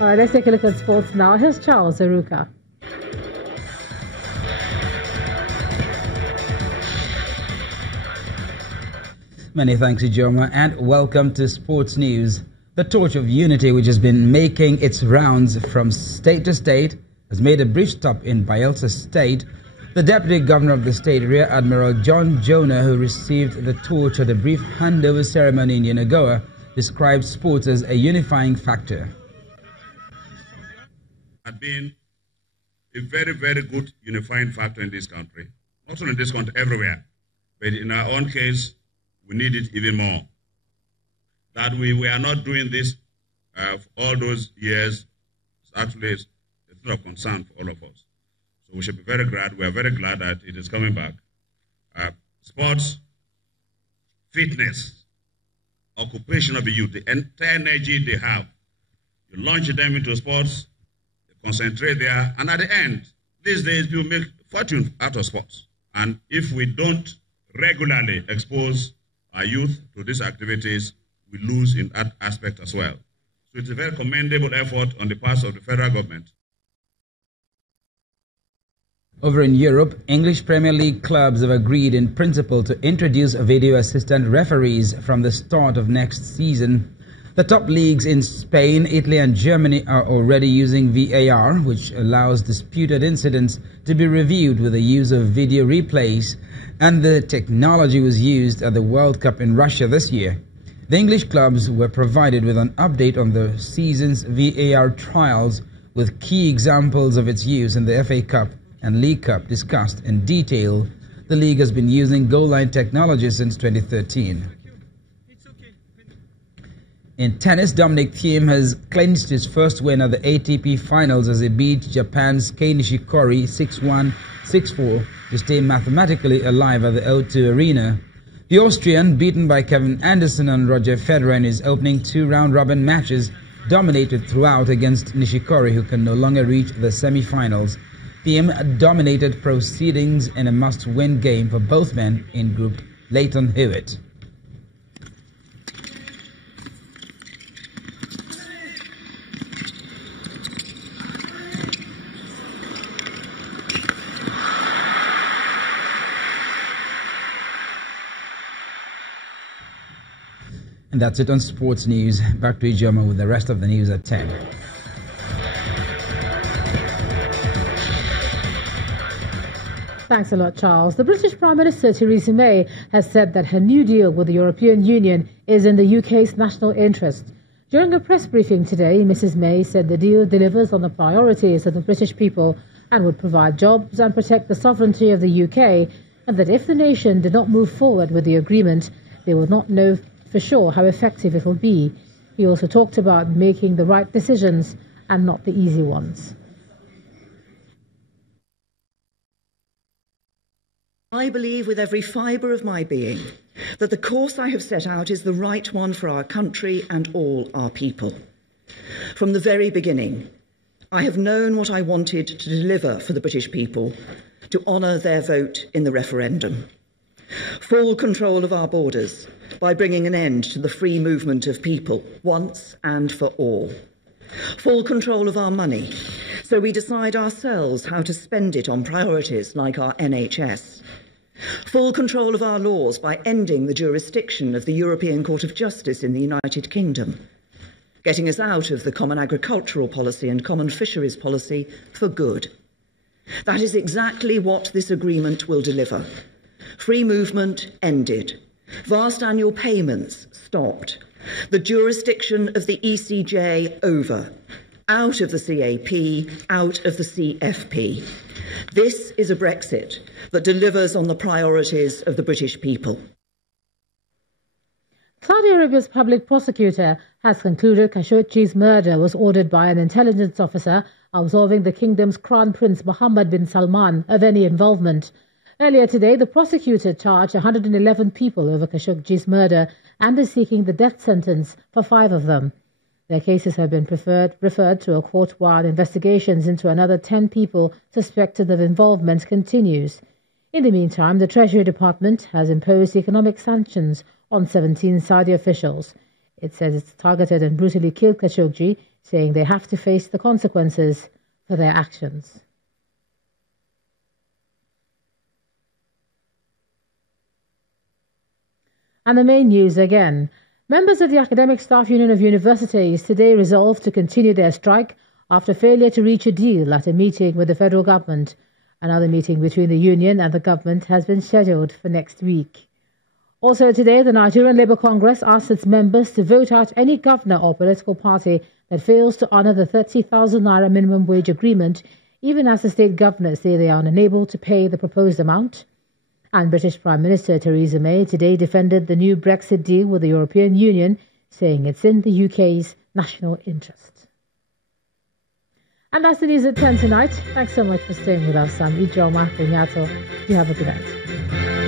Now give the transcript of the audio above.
All right, let's take a look at sports now. Here's Charles Aruka. Many thanks, Ijoma, and welcome to Sports News. The torch of unity, which has been making its rounds from state to state, has made a brief stop in Bayelsa State. The Deputy Governor of the state, Rear Admiral John Jonah, who received the torch at a brief handover ceremony in Yenagoa, described sports as a unifying factor. Had been a very, very good unifying factor in this country. Not only in this country, everywhere. But in our own case, we need it even more. That we are not doing this for all those years. It's actually a thing of concern for all of us. So we should be very glad. We are very glad that it is coming back. Sports, fitness, occupation of the youth, the entire energy they have. You launch them into sports, they concentrate there, and at the end, these days people make fortune out of sports. And if we don't regularly expose our youth to these activities, we lose in that aspect as well. So it's a very commendable effort on the part of the federal government. Over in Europe, English Premier League clubs have agreed in principle to introduce video assistant referees from the start of next season. The top leagues in Spain, Italy and Germany are already using VAR, which allows disputed incidents to be reviewed with the use of video replays, and the technology was used at the World Cup in Russia this year. The English clubs were provided with an update on the season's VAR trials, with key examples of its use in the FA Cup and League Cup discussed in detail. The league has been using goal line technology since 2013. In tennis, Dominic Thiem has clinched his first win at the ATP Finals as he beat Japan's Kei Nishikori 6-1, 6-4 to stay mathematically alive at the O2 Arena. The Austrian, beaten by Kevin Anderson and Roger Federer in his opening two round-robin matches, dominated throughout against Nishikori, who can no longer reach the semi-finals. Thiem dominated proceedings in a must-win game for both men in Group Leighton Hewitt. And that's it on Sports News. Back to Ijoma with the rest of the news at 10. Thanks a lot, Charles. The British Prime Minister Theresa May has said that her new deal with the European Union is in the UK's national interest. During a press briefing today, Mrs May said the deal delivers on the priorities of the British people and would provide jobs and protect the sovereignty of the UK, and that if the nation did not move forward with the agreement, they would not know for sure how effective it will be. He also talked about making the right decisions and not the easy ones. I believe with every fibre of my being that the course I have set out is the right one for our country and all our people. From the very beginning, I have known what I wanted to deliver for the British people, to honour their vote in the referendum. Full control of our borders by bringing an end to the free movement of people once and for all. Full control of our money, so we decide ourselves how to spend it on priorities like our NHS. Full control of our laws by ending the jurisdiction of the European Court of Justice in the United Kingdom, getting us out of the common agricultural policy and common fisheries policy for good. That is exactly what this agreement will deliver. Free movement ended. Vast annual payments stopped. The jurisdiction of the ECJ over. Out of the CAP, out of the CFP. This is a Brexit that delivers on the priorities of the British people. Saudi Arabia's public prosecutor has concluded Khashoggi's murder was ordered by an intelligence officer absolving the kingdom's Crown Prince Mohammed bin Salman of any involvement. Earlier today, the prosecutor charged 111 people over Khashoggi's murder and is seeking the death sentence for 5 of them. Their cases have been referred to a court while investigations into another 10 people suspected of involvement continues. In the meantime, the Treasury Department has imposed economic sanctions on 17 Saudi officials. It says it's targeted and brutally killed Khashoggi saying they have to face the consequences for their actions. And the main news again. Members of the Academic Staff Union of Universities today resolved to continue their strike after failure to reach a deal at a meeting with the federal government. Another meeting between the union and the government has been scheduled for next week. Also today, the Nigerian Labour Congress asked its members to vote out any governor or political party that fails to honour the 30,000 naira minimum wage agreement, even as the state governors say they are unable to pay the proposed amount. And British Prime Minister Theresa May today defended the new Brexit deal with the European Union, saying it's in the UK's national interest. And that's the news at 10 tonight. Thanks so much for staying with us. I'm Ijoma Benyato. You have a good night.